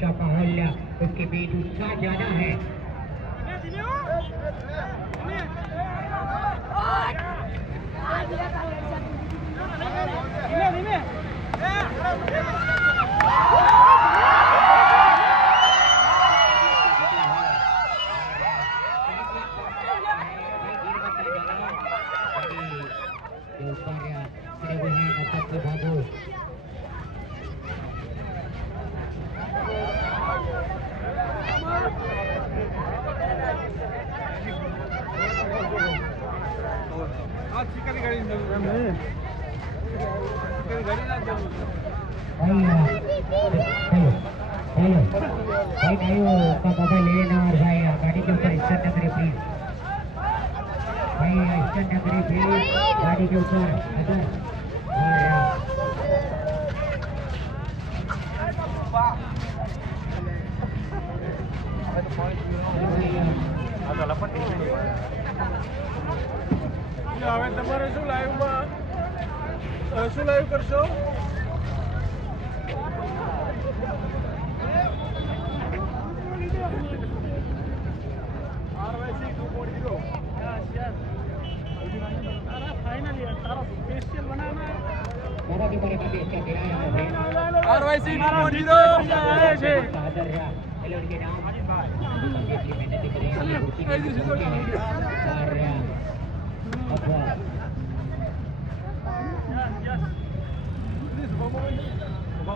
का माहौल उसके बीच उत्साह ज्यादा है जो ऊपर खड़े हुए हैं नर्तक विभागों भाई हेलो हेलो भाई भाइयों का मोबाइल गाड़ी के ऊपर स्टैंड न તો હવે તમારે શું લાઈવમાં શું લાઈવ કરશો? R Y C two point zero R Y C two point આવે છે.